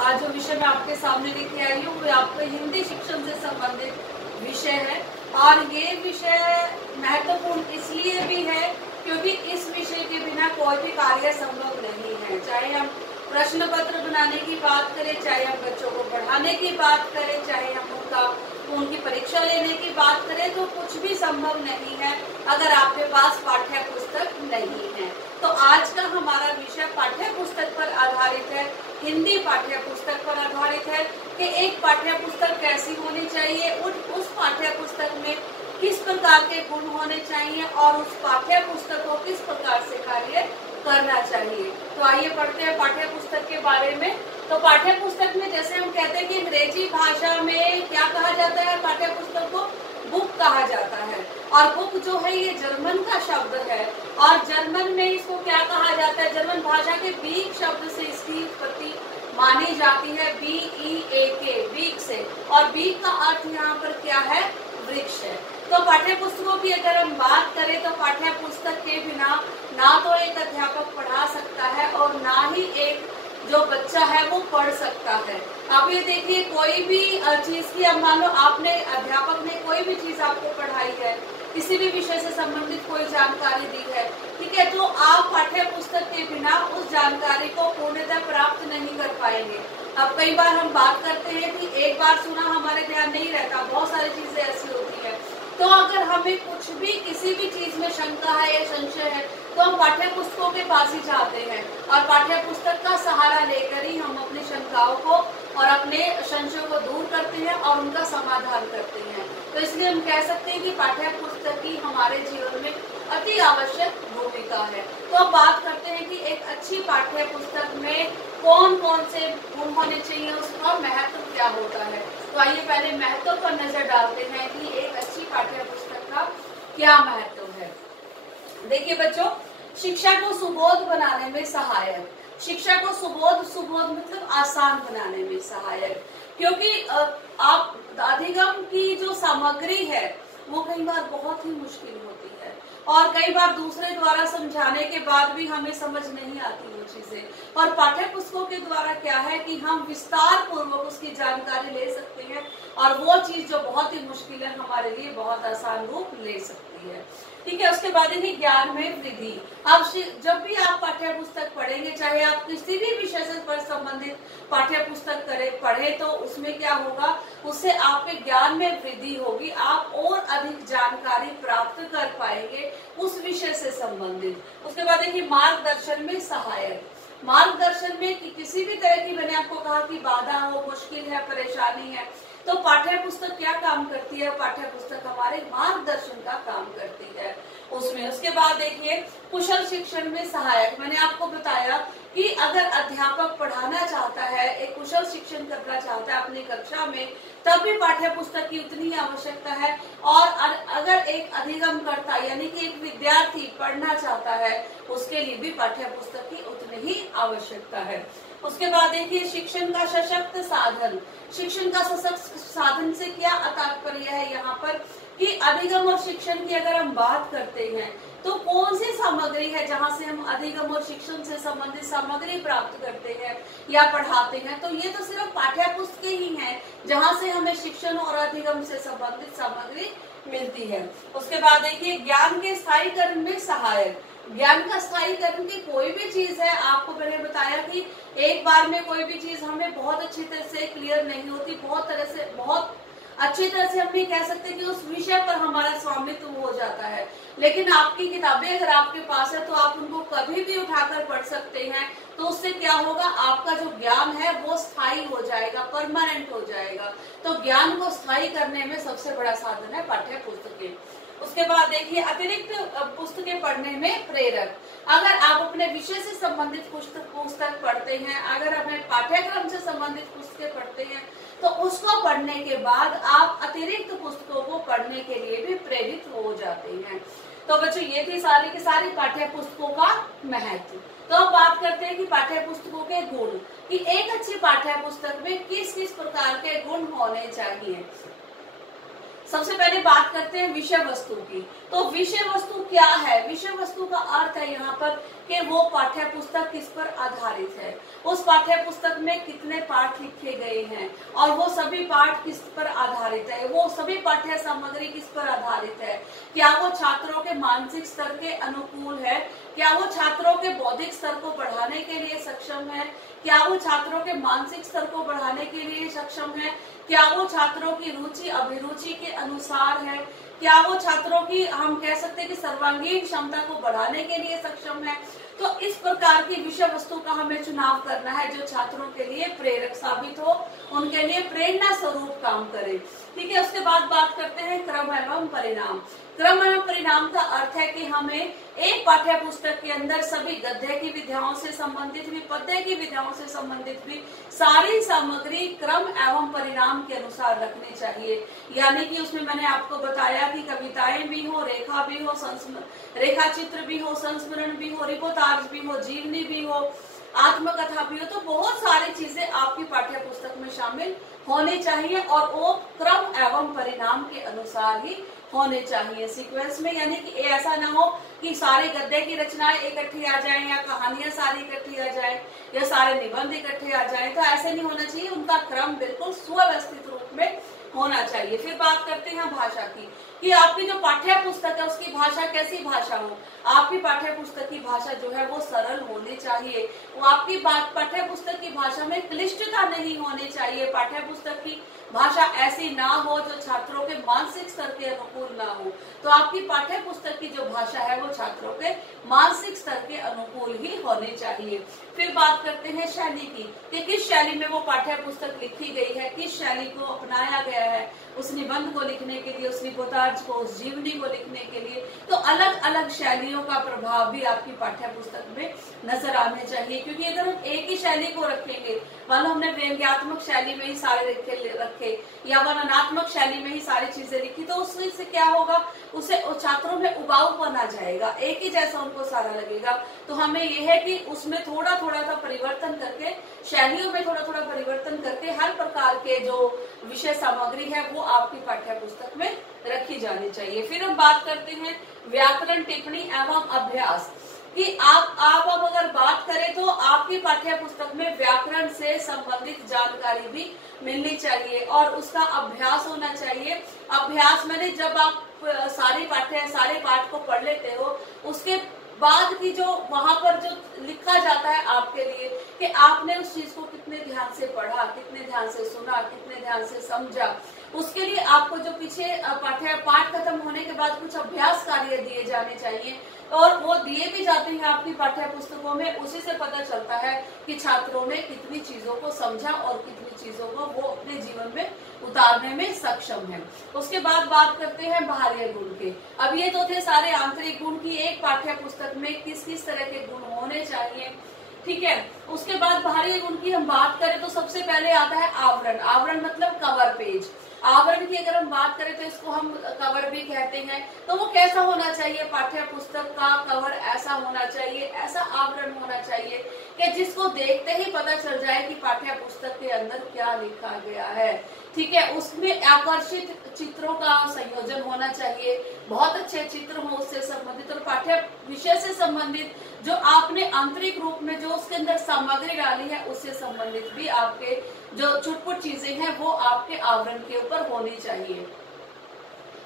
आज जो विषय मैं आपके सामने लेके आई हूँ वो आपके हिंदी शिक्षण से संबंधित विषय है। और ये विषय महत्वपूर्ण इसलिए भी है क्योंकि इस विषय के बिना कोई भी कार्य संभव नहीं है। चाहे हम प्रश्न पत्र बनाने की बात करें, चाहे हम बच्चों को पढ़ाने की बात करें, चाहे हम उनकी परीक्षा लेने की बात करें, तो कुछ भी संभव नहीं है अगर आपके पास पाठ्य पुस्तक नहीं है। तो आज का हमारा विषय पाठ्य पुस्तक पर आधारित है, हिंदी पाठ्य पुस्तक पर आधारित है कि एक पाठ्य पुस्तक कैसी होनी चाहिए, उस पाठ्य पुस्तक में किस प्रकार के गुण होने चाहिए और उस पाठ्य पुस्तक को किस प्रकार से कार्य करना चाहिए। तो आइए पढ़ते हैं पाठ्य पुस्तक के बारे में। तो पाठ्य पुस्तक में जैसे हम कहते हैं कि अंग्रेजी भाषा में क्या कहा जाता है, पाठ्य पुस्तक को बुक कहा जाता है। और बुक जो है ये जर्मन का शब्द है और जर्मन में इसको क्या कहा जाता है, जर्मन भाषा के बीक शब्द से इसकी उत्पत्ति मानी जाती है, BEAK, बीक से। और बीक का अर्थ यहाँ पर क्या है, वृक्ष है। तो पाठ्य पुस्तकों की अगर हम बात करें तो पाठ्य पुस्तक के बिना ना तो एक अध्यापक पढ़ा सकता है और ना ही एक जो बच्चा है वो पढ़ सकता है। आप ये देखिए, कोई भी चीज की, अब मान लो आपने, अध्यापक ने कोई भी चीज आपको पढ़ाई है, किसी भी विषय से संबंधित कोई जानकारी दी है, ठीक है, तो आप पाठ्य पुस्तक के बिना उस जानकारी को पूर्णतः प्राप्त नहीं कर पाएंगे। अब कई बार हम बात करते हैं कि एक बार सुना हमारे ध्यान नहीं रहता, बहुत सारी चीजें ऐसी होती है। तो अगर हमें कुछ भी, किसी भी चीज में शंका है या संशय है तो हम पाठ्य पुस्तकों के पास ही जाते हैं और पाठ्य पुस्तक का सहारा लेकर ही हम अपनी शंकाओं को और अपने संशयों को दूर करते हैं और उनका समाधान करते हैं। तो इसलिए हम कह सकते हैं कि पाठ्य पुस्तक की हमारे जीवन में अति आवश्यक भूमिका है। तो अब बात करते हैं कि एक अच्छी पाठ्य पुस्तक में कौन कौन से गुण होने चाहिए, उसका महत्व क्या होता है। तो आइए पहले महत्व पर नजर डालते हैं कि एक अच्छी पाठ्य पुस्तक का क्या महत्व है। देखिए बच्चों, शिक्षा को सुबोध बनाने में सहायक, शिक्षा को सुबोध मतलब आसान बनाने में सहायक, क्योंकि आप अधिगम की जो सामग्री है वो कई बार बहुत ही मुश्किल होती है और कई बार दूसरे द्वारा समझाने के बाद भी हमें समझ नहीं आती वो चीजें। और पाठ्य पुस्तकों के द्वारा क्या है कि हम विस्तार पूर्वक उसकी जानकारी ले सकते हैं और वो चीज जो बहुत ही मुश्किल है हमारे लिए बहुत आसान रूप ले सकती है। ठीक है, उसके बाद है ज्ञान में वृद्धि। अब जब भी आप पाठ्य पुस्तक पढ़ेंगे, चाहे आप किसी भी विषय से पर संबंधित पाठ्य पुस्तक पढ़े तो उसमें क्या होगा, उससे आपके ज्ञान में वृद्धि होगी, आप और अधिक जानकारी प्राप्त कर पाएंगे उस विषय से संबंधित। उसके बाद देखिए मार्गदर्शन में सहायक, मार्गदर्शन में कि किसी भी तरह की, मैंने आपको कहा कि बाधा हो, मुश्किल है, परेशानी है, तो पाठ्य पुस्तक क्या काम करती है, पाठ्य पुस्तक हमारे मार्गदर्शन का काम करती है उसमें। उसके बाद देखिए कुशल शिक्षण में सहायक, मैंने आपको बताया कि अगर अध्यापक पढ़ाना चाहता है, एक कुशल शिक्षण करना चाहता है अपनी कक्षा में, तब भी पाठ्य पुस्तक की उतनी आवश्यकता है। और अगर एक अधिगमकर्ता यानी कि एक विद्यार्थी पढ़ना चाहता है, उसके लिए भी पाठ्य पुस्तक की उतनी ही आवश्यकता है। उसके बाद देखिए शिक्षण का सशक्त साधन, शिक्षण का सशक्त साधन से क्या तात्पर्य है यहाँ पर कि अधिगम और शिक्षण की अगर हम बात करते हैं तो कौन सी सामग्री है जहाँ से हम अधिगम और शिक्षण से संबंधित सामग्री प्राप्त करते हैं या पढ़ाते हैं, तो ये तो सिर्फ पाठ्य पुस्तक ही हैं जहाँ से हमें शिक्षण और अधिगम से संबंधित सामग्री मिलती है। उसके बाद देखिए ज्ञान के स्थायीकरण में सहायक, ज्ञान का स्थायीकरण की कोई भी चीज है, आपको मैंने बताया कि एक बार में कोई भी चीज हमें बहुत अच्छी तरह से क्लियर नहीं होती, बहुत अच्छी तरह से हम ये कह सकते हैं कि उस विषय पर हमारा स्वामित्व हो जाता है। लेकिन आपकी किताबें अगर आपके पास है तो आप उनको कभी भी उठाकर पढ़ सकते हैं, तो उससे क्या होगा, आपका जो ज्ञान है वो स्थायी हो जाएगा, परमानेंट हो जाएगा। तो ज्ञान को स्थायी करने में सबसे बड़ा साधन है पाठ्य पुस्तकें। उसके बाद देखिए अतिरिक्त पुस्तकें पढ़ने में प्रेरक, अगर आप अपने विषय से संबंधित पुस्तक पढ़ते हैं, अगर अपने पाठ्यक्रम से संबंधित पुस्तकें पढ़ते हैं, तो उसको पढ़ने के बाद आप अतिरिक्त पुस्तकों को पढ़ने के लिए भी प्रेरित हो जाते हैं। तो बच्चों ये थी सारी की सारी पाठ्य पुस्तकों का महत्व। तो अब बात करते हैं कि पाठ्य पुस्तकों के गुण, कि एक अच्छी पाठ्य पुस्तक में किस किस प्रकार के गुण होने चाहिए। सबसे पहले बात करते हैं विषय वस्तु की। तो विषय वस्तु क्या है? विषय वस्तु का अर्थ है यहाँ पर कि वो पाठ्य पुस्तक किस पर आधारित है, उस पाठ्य पुस्तक में कितने पाठ लिखे गए हैं और वो सभी पाठ किस पर आधारित है, वो सभी पाठ्य सामग्री किस पर आधारित है, क्या वो छात्रों के मानसिक स्तर के अनुकूल है, क्या वो छात्रों के बौद्धिक स्तर को बढ़ाने के लिए सक्षम है, क्या वो छात्रों के मानसिक स्तर को बढ़ाने के लिए सक्षम है, क्या वो छात्रों की रुचि अभिरुचि के अनुसार है, क्या वो छात्रों की हम कह सकते हैं कि सर्वांगीण क्षमता को बढ़ाने के लिए सक्षम है। तो इस प्रकार की विषय वस्तु का हमें चुनाव करना है जो छात्रों के लिए प्रेरक साबित हो, उनके लिए प्रेरणा स्वरूप काम करे। ठीक है, उसके बाद बात करते हैं क्रम एवं परिणाम। क्रम एवं परिणाम का अर्थ है कि हमें एक पाठ्य पुस्तक के अंदर सभी गद्य की विधाओं से संबंधित भी, पद्य की विधाओं से संबंधित भी सारी सामग्री क्रम एवं परिणाम के अनुसार रखनी चाहिए। यानी कि उसमें मैंने आपको बताया कि कविताएं भी हो, रेखा भी हो, रेखा चित्र भी हो, संस्मरण भी हो, रिपोर्टाज भी हो, जीवनी भी हो, आत्मकथा भी हो, तो बहुत सारी चीजें आपकी पाठ्य पुस्तक में शामिल होनी चाहिए और वो क्रम एवं परिणाम के अनुसार ही होने चाहिए सीक्वेंस में। यानी कि ऐसा ना हो कि सारे गद्य की रचनाएं इकट्ठी आ जाएं या कहानियां सारी इकट्ठी आ जाएं या सारे निबंध इकट्ठे आ जाएं, तो ऐसे नहीं होना चाहिए। उनका क्रम बिल्कुल सुव्यवस्थित रूप में होना चाहिए। फिर बात करते हैं भाषा की कि आपकी जो पाठ्य पुस्तक है उसकी भाषा कैसी भाषा हो। आपकी पाठ्य पुस्तक की भाषा जो है वो सरल होनी चाहिए। वो आपकी पाठ्य पुस्तक की भाषा में क्लिष्टता नहीं होनी चाहिए। पाठ्य पुस्तक की भाषा ऐसी ना हो जो छात्रों के मानसिक स्तर के अनुकूल ना हो। तो आपकी पाठ्य पुस्तक की जो भाषा है वो छात्रों के मानसिक स्तर के अनुकूल ही होनी चाहिए। फिर बात करते हैं शैली की कि किस शैली में वो पाठ्य पुस्तक लिखी गई है, किस शैली को अपनाया गया है उस निबंध को लिखने के लिए, उस रिपोर्टाज को, उस जीवनी को लिखने के लिए। तो अलग अलग शैलियों का प्रभाव भी आपकी पाठ्य पुस्तक में नजर आने चाहिए। क्योंकि अगर हम एक ही शैली को रखेंगे, मान लो हमने व्यंग्यात्मक शैली में ही सारे रखे या वर्णनात्मक शैली में ही सारी चीजें लिखी, तो उससे क्या होगा, उसे छात्रों में उबाऊपन आ जाएगा, एक ही जैसा उनको सारा लगेगा। तो हमें यह है कि उसमें थोड़ा थोड़ा सा परिवर्तन करके, शैलियों में थोड़ा थोड़ा परिवर्तन करके हर प्रकार के जो विषय सामग्री है वो आपकी पाठ्य पुस्तक में रखी जानी चाहिए। फिर हम बात करते हैं व्याकरण टिप्पणी एवं अभ्यास कि आप अब अगर बात करें तो आपकी पाठ्य पुस्तक में व्याकरण से संबंधित जानकारी भी मिलनी चाहिए और उसका अभ्यास होना चाहिए। अभ्यास मैंने जब आप सारे पाठ को पढ़ लेते हो उसके बाद की जो वहां पर जो लिखा जाता है आपके लिए कि आपने उस चीज को कितने ध्यान से पढ़ा, कितने ध्यान से सुना, कितने ध्यान से समझा, उसके लिए आपको जो पीछे पाठ खत्म होने के बाद कुछ अभ्यास कार्य दिए जाने चाहिए और वो दिए भी जाते हैं आपकी पाठ्य पुस्तकों में। उसी से पता चलता है कि छात्रों ने कितनी चीजों को समझा और कितनी चीजों को वो अपने जीवन में उतारने में सक्षम है। उसके बाद बात करते हैं बाहरी गुण के। अब ये तो थे सारे आंतरिक गुण की एक पाठ्य पुस्तक में किस किस तरह के गुण होने चाहिए। ठीक है, उसके बाद बाहरी गुण की हम बात करें तो सबसे पहले आता है आवरण। आवरण मतलब कवर पेज। आवरण की अगर हम बात करें तो इसको हम कवर भी कहते हैं। तो वो कैसा होना चाहिए, पाठ्य पुस्तक का कवर ऐसा होना चाहिए, ऐसा आवरण होना चाहिए कि जिसको देखते ही पता चल जाए कि पाठ्य पुस्तक के अंदर क्या लिखा गया है। ठीक है, उसमें आकर्षित चित्रों का संयोजन होना चाहिए, बहुत अच्छे चित्र हो उससे संबंधित और पाठ्य विषय से संबंधित जो आपने आंतरिक रूप में जो उसके अंदर सामग्री डाली है उससे संबंधित भी आपके जो छुटपुट चीजें हैं वो आपके आवरण के ऊपर होनी चाहिए।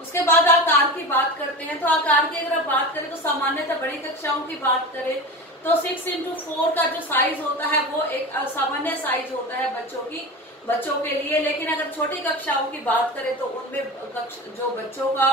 उसके बाद आकार की बात करते हैं। तो आकार की अगर आप बात करें तो सामान्यतः बड़ी कक्षाओं की बात करें तो 6x4 का जो साइज होता है वो एक सामान्य साइज होता है बच्चों के लिए। लेकिन अगर छोटी कक्षाओं की बात करें तो उनमें जो बच्चों का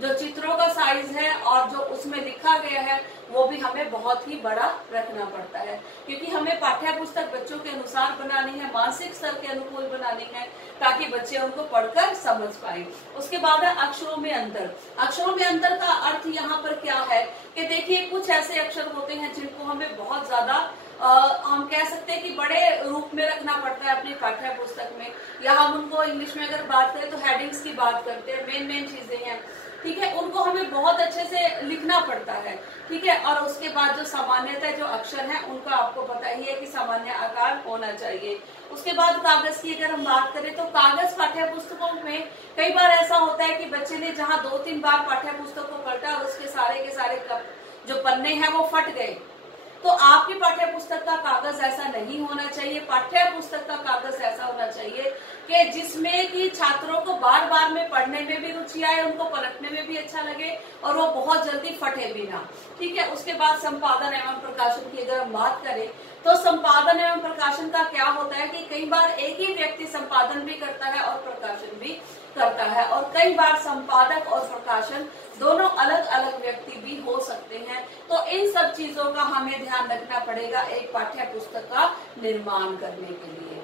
जो चित्रों का साइज है और जो उसमें लिखा गया है वो भी हमें बहुत ही बड़ा रखना पड़ता है, क्योंकि हमें पाठ्य पुस्तक बच्चों के अनुसार बनानी है, मानसिक स्तर के अनुकूल बनानी है ताकि बच्चे उनको पढ़कर समझ पाए। उसके बाद है अक्षरों में अंतर। अक्षरों में अंतर का अर्थ यहाँ पर क्या है कि देखिए कुछ ऐसे अक्षर होते हैं जिनको हमें बहुत ज्यादा हम कह सकते हैं कि बड़े रूप में रखना पड़ता है अपनी पाठ्य पुस्तक में, या हम उनको इंग्लिश में अगर बात करें तो हेडिंग्स की बात करते हैं, मेन चीजें हैं, ठीक है, उनको हमें बहुत अच्छे से लिखना पड़ता है, ठीक है। और उसके बाद जो सामान्यतः जो अक्षर हैं उनका आपको पता ही है कि सामान्य आकार होना चाहिए। उसके बाद कागज की अगर हम बात करें तो कागज पाठ्य पुस्तकों में कई बार ऐसा होता है कि बच्चे ने जहां 2-3 बार पाठ्य पुस्तक को पलटा और उसके सारे के सारे जो पन्ने हैं वो फट गए, तो आपकी पाठ्य पुस्तक का कागज ऐसा नहीं होना चाहिए। पाठ्य पुस्तक का कागज ऐसा होना चाहिए कि जिसमें कि छात्रों को बार बार में पढ़ने में भी रुचि आए, उनको पलटने में भी अच्छा लगे और वो बहुत जल्दी फटे भी ना, ठीक है। उसके बाद संपादन एवं प्रकाशन की अगर हम बात करें तो संपादन एवं प्रकाशन का क्या होता है कि कई बार एक ही व्यक्ति संपादन भी करता है और प्रकाशन भी करता है, और कई बार संपादक और प्रकाशन दोनों अलग अलग व्यक्ति भी हो सकते हैं। तो इन सब चीजों का हमें ध्यान रखना पड़ेगा एक पाठ्य पुस्तक का निर्माण करने के लिए।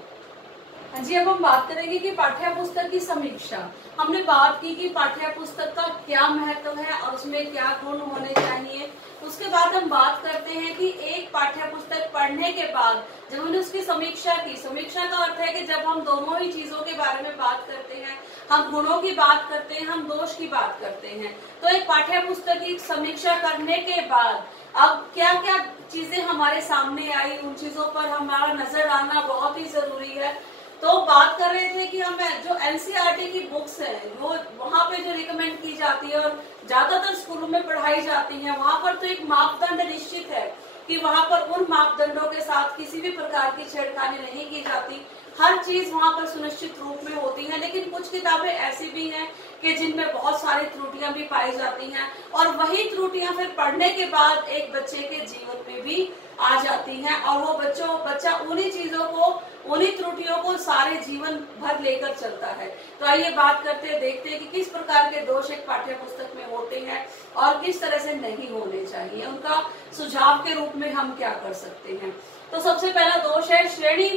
हाँ जी, अब हम बात करेंगे कि पाठ्य पुस्तक की समीक्षा। हमने बात की कि पाठ्य पुस्तक का क्या महत्व है और उसमें क्या गुण होने चाहिए। उसके बाद हम बात करते हैं कि एक पाठ्य पुस्तक पढ़ने के बाद जब हमने उसकी समीक्षा की, समीक्षा का अर्थ है कि जब हम दोनों ही चीजों के बारे में बात करते हैं, हम गुणों की बात करते हैं, हम दोष की बात करते हैं, तो एक पाठ्य पुस्तक की समीक्षा करने के बाद अब क्या क्या चीजें हमारे सामने आई, उन चीजों पर हमारा नजर आना बहुत ही जरूरी है। तो बात कर रहे थे कि हमें जो एनसीईआरटी की बुक्स है वो वहाँ पे जो रिकमेंड की जाती है और ज्यादातर स्कूलों में पढ़ाई जाती है, वहाँ पर तो एक मापदंड निश्चित है कि वहाँ पर उन मापदंडों के साथ किसी भी प्रकार की छेड़खानी नहीं की जाती, हर चीज वहाँ पर सुनिश्चित रूप में होती है। लेकिन कुछ किताबें ऐसी भी हैं कि जिनमें बहुत सारी त्रुटियां भी पाई जाती हैं और वही त्रुटियां फिर पढ़ने के बाद एक बच्चे के जीवन में भी आ जाती हैं और वो बच्चा उन्हीं चीजों को, उन्हीं त्रुटियों को सारे जीवन भर लेकर चलता है। तो आइए बात करते हैं, देखते हैं कि किस प्रकार के दोष एक पाठ्य पुस्तक में होते हैं और किस तरह से नहीं होने चाहिए, उनका सुझाव के रूप में हम क्या कर सकते हैं। तो सबसे पहला दोष है श्रेणी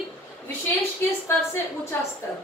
विशेष के स्तर से ऊंचा स्तर।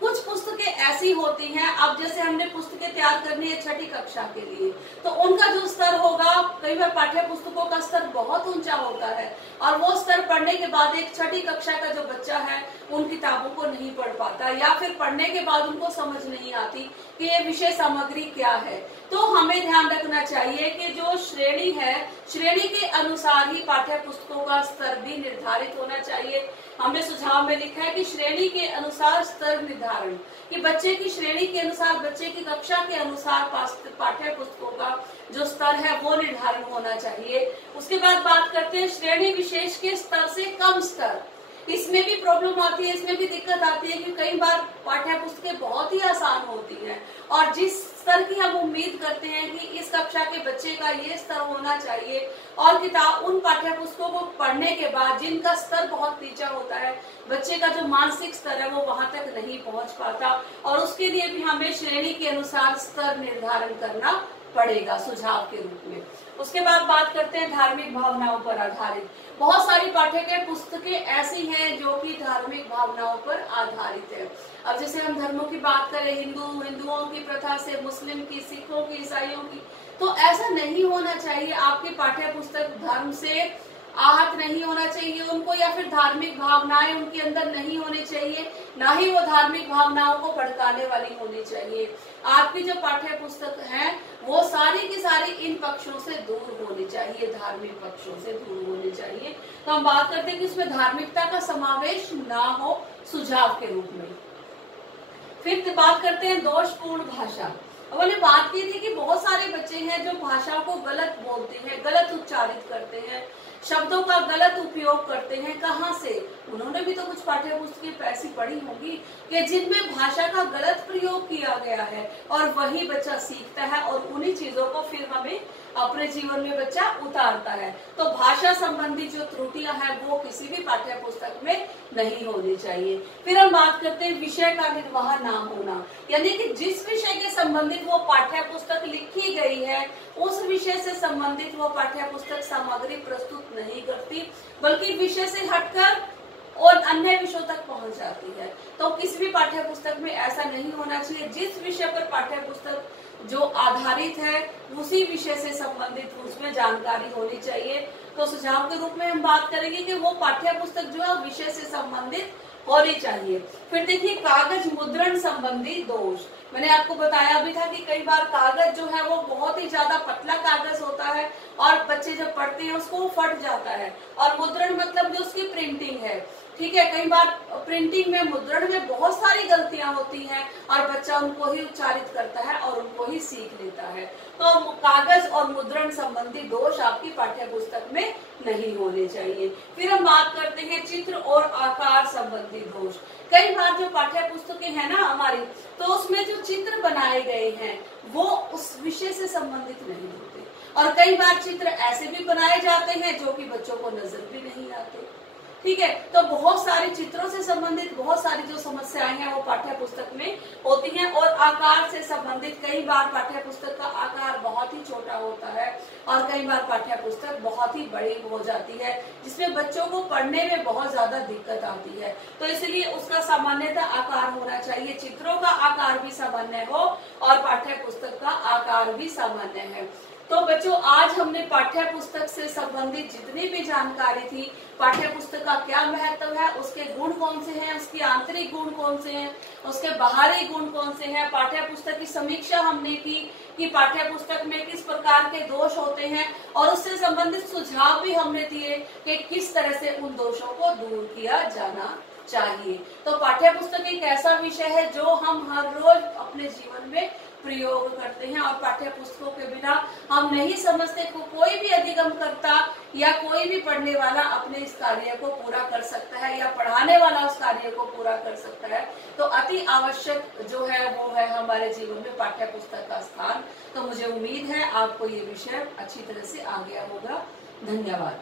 कुछ पुस्तकें ऐसी होती हैं, अब जैसे हमने पुस्तकें तैयार करनी है 6ठी कक्षा के लिए, तो उनका जो स्तर होगा, कई बार पाठ्य पुस्तकों का स्तर बहुत ऊंचा होता है और वो स्तर पढ़ने के बाद एक 6ठी कक्षा का जो बच्चा है उन किताबों को नहीं पढ़ पाता या फिर पढ़ने के बाद उनको समझ नहीं आती कि ये विषय सामग्री क्या है। तो हमें ध्यान रखना चाहिए कि जो श्रेणी है, श्रेणी के अनुसार ही पाठ्य पुस्तकों का स्तर भी निर्धारित होना चाहिए। हमने सुझाव में लिखा है कि श्रेणी के अनुसार स्तर निर्धारण, कि बच्चे की श्रेणी के अनुसार, बच्चे की कक्षा के अनुसार पाठ्य पुस्तकों का जो स्तर है वो निर्धारण होना चाहिए। उसके बाद बात करते हैं श्रेणी विशेष के स्तर से कम स्तर। इसमें भी प्रॉब्लम आती है, इसमें भी दिक्कत आती है कि कई बार पाठ्य पुस्तकें बहुत ही आसान होती हैं और जिस स्तर की हम उम्मीद करते हैं कि इस कक्षा के बच्चे का ये स्तर होना चाहिए और किताब उन पाठ्य पुस्तकों को पढ़ने के बाद जिनका स्तर बहुत नीचा होता है, बच्चे का जो मानसिक स्तर है वो वहां तक नहीं पहुंच पाता और उसके लिए भी हमें श्रेणी के अनुसार स्तर निर्धारण करना पड़ेगा सुझाव के रूप में। उसके बाद बात करते हैं धार्मिक भावनाओं पर आधारित। बहुत सारी पाठ्य पुस्तकें ऐसी हैं जो कि धार्मिक भावनाओं पर आधारित है। अब जैसे हम धर्मों की बात करें, हिंदुओं की प्रथा से, मुस्लिम की, सिखों की, ईसाइयों की, तो ऐसा नहीं होना चाहिए। आपकी पाठ्य पुस्तक धर्म से आहत नहीं होना चाहिए उनको, या फिर धार्मिक भावनाएं उनके अंदर नहीं होनी चाहिए, ना ही वो धार्मिक भावनाओं को भड़काने वाली होनी चाहिए। आपकी जो पाठ्य पुस्तक है वो सारी की सारी इन पक्षों से दूर होनी चाहिए, धार्मिक पक्षों से दूर होनी चाहिए। तो हम बात करते हैं कि उसमें धार्मिकता का समावेश ना हो सुझाव के रूप में। फिर बात करते हैं दोषपूर्ण भाषा। अब हमने बात की थी कि बहुत सारे बच्चे हैं जो भाषा को गलत बोलते हैं, गलत उच्चारित करते हैं, शब्दों का गलत उपयोग करते हैं। कहाँ से? उन्होंने भी तो कुछ पाठ्य पुस्तकें ऐसी पढ़ी होंगी कि जिनमें भाषा का गलत प्रयोग किया गया है और वही बच्चा सीखता है और उन्हीं चीजों को फिर हमें अपने जीवन में बच्चा उतारता है। तो भाषा संबंधी जो त्रुटियां हैं वो किसी भी पाठ्य पुस्तक में नहीं होनी चाहिए। फिर हम बात करते हैं विषय का निर्वाह ना होना, यानी कि जिस विषय के संबंधित वो पाठ्य पुस्तक लिखी गई है उस विषय से संबंधित वो पाठ्य पुस्तक सामग्री प्रस्तुत नहीं करती, बल्कि विषय से हटकर और अन्य विषयों तक पहुंच जाती है। तो किसी भी पाठ्य पुस्तक में ऐसा नहीं होना चाहिए। जिस विषय पर पाठ्य पुस्तक जो आधारित है उसी विषय से संबंधित उसमें जानकारी होनी चाहिए। तो सुझाव के रूप में हम बात करेंगे कि वो पाठ्य पुस्तक जो है विषय से संबंधित होनी चाहिए। फिर देखिए कागज मुद्रण संबंधी दोष। मैंने आपको बताया भी था कि कई बार कागज जो है वो बहुत ही ज्यादा पतला कागज होता है और बच्चे जब पढ़ते हैं उसको वो फट जाता है। और मुद्रण मतलब जो उसकी प्रिंटिंग है, ठीक है, कई बार प्रिंटिंग में मुद्रण में बहुत सारी गलतियां होती हैं और बच्चा उनको ही उच्चारित करता है और उनको ही सीख लेता है। तो कागज और मुद्रण संबंधी दोष आपकी पाठ्य पुस्तक में नहीं होने चाहिए। फिर हम बात करते हैं चित्र और आकार संबंधी दोष। कई बार जो पाठ्य पुस्तकें हैं ना हमारी, तो उसमें जो चित्र बनाए गए हैं वो उस विषय से संबंधित नहीं होते और कई बार चित्र ऐसे भी बनाए जाते हैं जो कि बच्चों को नजर भी नहीं आते। ठीक है, तो बहुत सारे चित्रों से संबंधित बहुत सारी जो समस्याएं हैं वो पाठ्य पुस्तक में होती हैं। और आकार से संबंधित कई बार पाठ्य पुस्तक का आकार बहुत ही छोटा होता है और कई बार पाठ्य पुस्तक बहुत ही बड़ी हो जाती है जिसमें बच्चों को पढ़ने में बहुत ज्यादा दिक्कत आती है। तो इसलिए उसका सामान्यतः आकार होना चाहिए, चित्रों का आकार भी सामान्य हो और पाठ्य पुस्तक का आकार भी सामान्य है। तो बच्चों आज हमने पाठ्य पुस्तक से संबंधित जितनी भी जानकारी थी, पाठ्य पुस्तक का क्या महत्व है, उसके गुण कौन से हैं, उसके आंतरिक गुण कौन से हैं, उसके बाहरी गुण कौन से हैं, पाठ्य पुस्तक की समीक्षा हमने की कि पाठ्य पुस्तक में किस प्रकार के दोष होते हैं और उससे संबंधित सुझाव भी हमने दिए कि किस तरह से उन दोषों को दूर किया जाना चाहिए। तो पाठ्य पुस्तक एक ऐसा विषय है जो हम हर रोज अपने जीवन में प्रयोग करते हैं और पाठ्य पुस्तकों के बिना हम नहीं समझते को कोई भी अधिगमकर्ता या कोई भी पढ़ने वाला अपने इस कार्य को पूरा कर सकता है या पढ़ाने वाला उस कार्य को पूरा कर सकता है। तो अति आवश्यक जो है वो है हमारे जीवन में पाठ्य पुस्तक का स्थान। तो मुझे उम्मीद है आपको ये विषय अच्छी तरह से आ गया होगा। धन्यवाद।